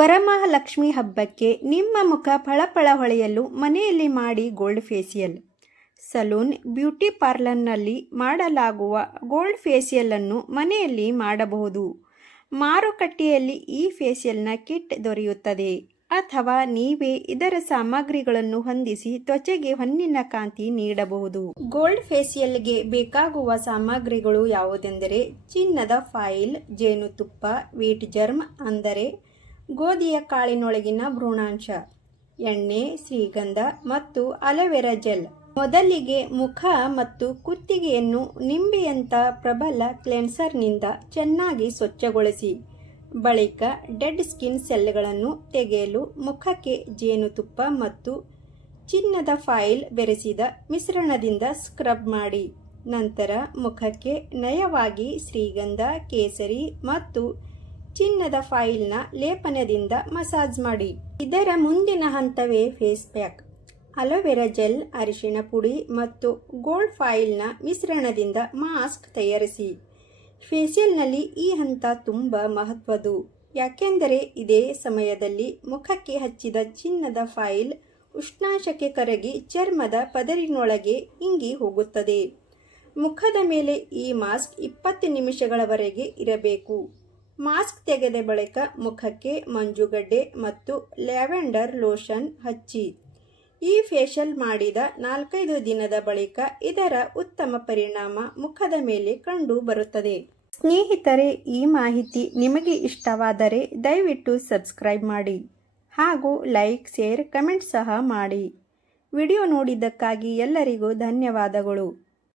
ವರಮಹಾಲಕ್ಷ್ಮಿ ಹಬ್ಬಕ್ಕೆ ನಿಮ್ಮ ಮುಖ ಫಳಫಳ ಹೊಳೆಯಲು ಮನೆಯಲ್ಲಿ ಮಾಡಿ ಗೋಲ್ಡ್ ಫೇಸಿಯಲ್. ಸಲೂನ್ ಬ್ಯೂಟಿ ಪಾರ್ಲರ್ನಲ್ಲಿ ಮಾಡಲಾಗುವ ಗೋಲ್ಡ್ ಫೇಸಿಯಲನ್ನು ಮನೆಯಲ್ಲಿ ಮಾಡಬಹುದು. ಮಾರುಕಟ್ಟೆಯಲ್ಲಿ ಈ ಫೇಸಿಯಲ್ನ ಕಿಟ್ ದೊರೆಯುತ್ತದೆ. ಅಥವಾ ನೀವೇ ಇದರ ಸಾಮಗ್ರಿಗಳನ್ನು ಹೊಂದಿಸಿ ತ್ವಚೆಗೆ ಹೊನ್ನಿನ ಕಾಂತಿ ನೀಡಬಹುದು. ಗೋಲ್ಡ್ ಫೇಸಿಯಲ್ಗೆ ಬೇಕಾಗುವ ಸಾಮಗ್ರಿಗಳು ಯಾವುದೆಂದರೆ ಚಿನ್ನದ ಫಾಯಿಲ್ ಜೇನುತುಪ್ಪ, ವೀಟ್ ಜರ್ಮ್ ಅಂದರೆ ಗೋಧಿಯ ಕಾಳಿನೊಳಗಿನ ಭ್ರೂಣಾಂಶ, ಎಣ್ಣೆ, ಶ್ರೀಗಂಧ ಮತ್ತು ಅಲೋವೆರಾ ಜೆಲ್. ಮೊದಲಿಗೆ ಮುಖ ಮತ್ತು ಕುತ್ತಿಗೆಯನ್ನು ನಿಂಬೆಯಂಥ ಪ್ರಬಲ ಕ್ಲೆನ್ಸರ್ನಿಂದ ಚೆನ್ನಾಗಿ ಸ್ವಚ್ಛಗೊಳಿಸಿ, ಬಳಿಕ ಡೆಡ್ ಸ್ಕಿನ್ ಸೆಲ್ಗಳನ್ನು ತೆಗೆಯಲು ಮುಖಕ್ಕೆ ಜೇನುತುಪ್ಪ ಮತ್ತು ಚಿನ್ನದ ಫಾಯಿಲ್ ಬೆರೆಸಿದ ಮಿಶ್ರಣದಿಂದ ಸ್ಕ್ರಬ್ ಮಾಡಿ. ನಂತರ ಮುಖಕ್ಕೆ ನಯವಾಗಿ ಶ್ರೀಗಂಧ, ಕೇಸರಿ ಮತ್ತು ಚಿನ್ನದ ಫೈಲ್ನ ಲೇಪನದಿಂದ ಮಸಾಜ್ ಮಾಡಿ. ಇದರ ಮುಂದಿನ ಹಂತವೇ face pack. Aloe vera gel, ಅರಿಶಿಣ ಪುಡಿ ಮತ್ತು ಗೋಲ್ಡ್ ಫೈಲ್ನ ಮಿಶ್ರಣದಿಂದ ಮಾಸ್ಕ್ ತಯಾರಿಸಿ. ಫೇಶಿಯಲ್ನಲ್ಲಿ ಈ ಹಂತ ತುಂಬ ಮಹತ್ವದ್ದು. ಯಾಕೆಂದರೆ ಇದೇ ಸಮಯದಲ್ಲಿ ಮುಖಕ್ಕೆ ಹಚ್ಚಿದ ಚಿನ್ನದ ಫಾಯಿಲ್ ಉಷ್ಣಾಂಶಕ್ಕೆ ಕರಗಿ ಚರ್ಮದ ಪದರಿನೊಳಗೆ ಇಂಗಿ ಹೋಗುತ್ತದೆ. ಮುಖದ ಮೇಲೆ ಈ ಮಾಸ್ಕ್ ಇಪ್ಪತ್ತು ನಿಮಿಷಗಳವರೆಗೆ ಇರಬೇಕು. ಮಾಸ್ಕ್ ತೆಗೆದ ಬಳಿಕ ಮುಖಕ್ಕೆ ಮಂಜುಗಡ್ಡೆ ಮತ್ತು ಲ್ಯಾವೆಂಡರ್ ಲೋಷನ್ ಹಚ್ಚಿ. ಈ ಫೇಶಿಯಲ್ ಮಾಡಿದ ನಾಲ್ಕೈದು ದಿನದ ಬಳಿಕ ಇದರ ಉತ್ತಮ ಪರಿಣಾಮ ಮುಖದ ಮೇಲೆ ಕಂಡು ಬರುತ್ತದೆ. ಸ್ನೇಹಿತರೆ, ಈ ಮಾಹಿತಿ ನಿಮಗೆ ಇಷ್ಟವಾದರೆ ದಯವಿಟ್ಟು ಸಬ್ಸ್ಕ್ರೈಬ್ ಮಾಡಿ ಹಾಗೂ ಲೈಕ್, ಶೇರ್, ಕಮೆಂಟ್ ಸಹ ಮಾಡಿ. ವಿಡಿಯೋ ನೋಡಿದ್ದಕ್ಕಾಗಿ ಎಲ್ಲರಿಗೂ ಧನ್ಯವಾದಗಳು.